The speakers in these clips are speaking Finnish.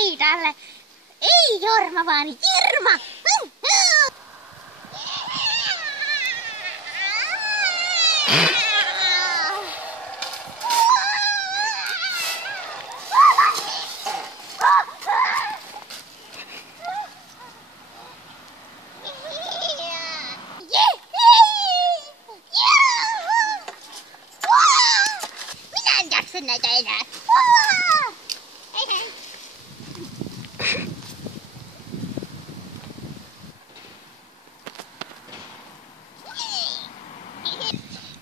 paidalle. Ei Jorma, vaan Jirma. Minä en jaksa näitä enää.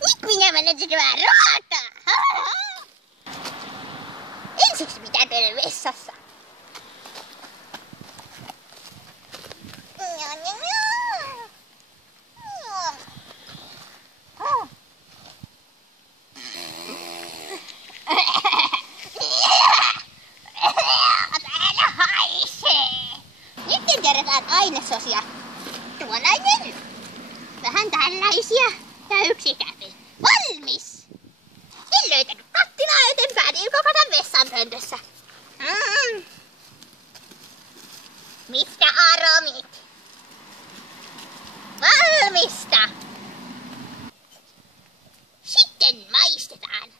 Nyt minä menen tekemään ruokaa. Ensiksi pitää käydä vessassa. Täällä haisee. Nyt kerätään ainesosia. Tuollainen. Vähän tällaisia. Ja yksi käpi. Valmis! En löytänyt kattilaa, joten päätin kokata vessanpöntössä. Mitkä aromit? Valmista! Sitten maistetaan.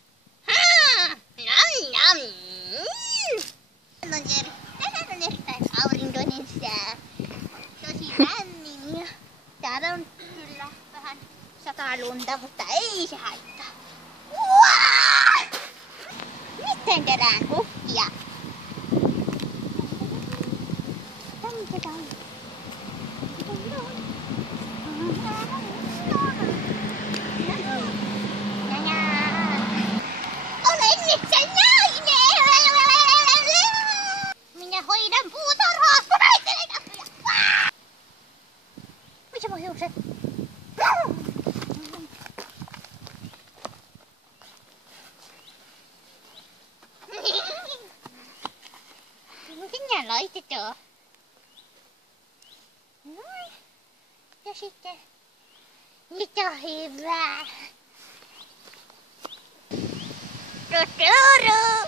Nam nam! Tänään on erittäin aurinkoinen sää. Tosi lämmin ja täällä on kyllä vähän sataa lunta, mutta ei se haittaa. Nyt kerään kukkia. Olen metsänainen! Minä hoidan puutarhaa, kun ajattelen apua. Missä mun hiukset? Miten nää laitetaan? Noin. Ja sitten... Nyt on hyvä. Tuturu!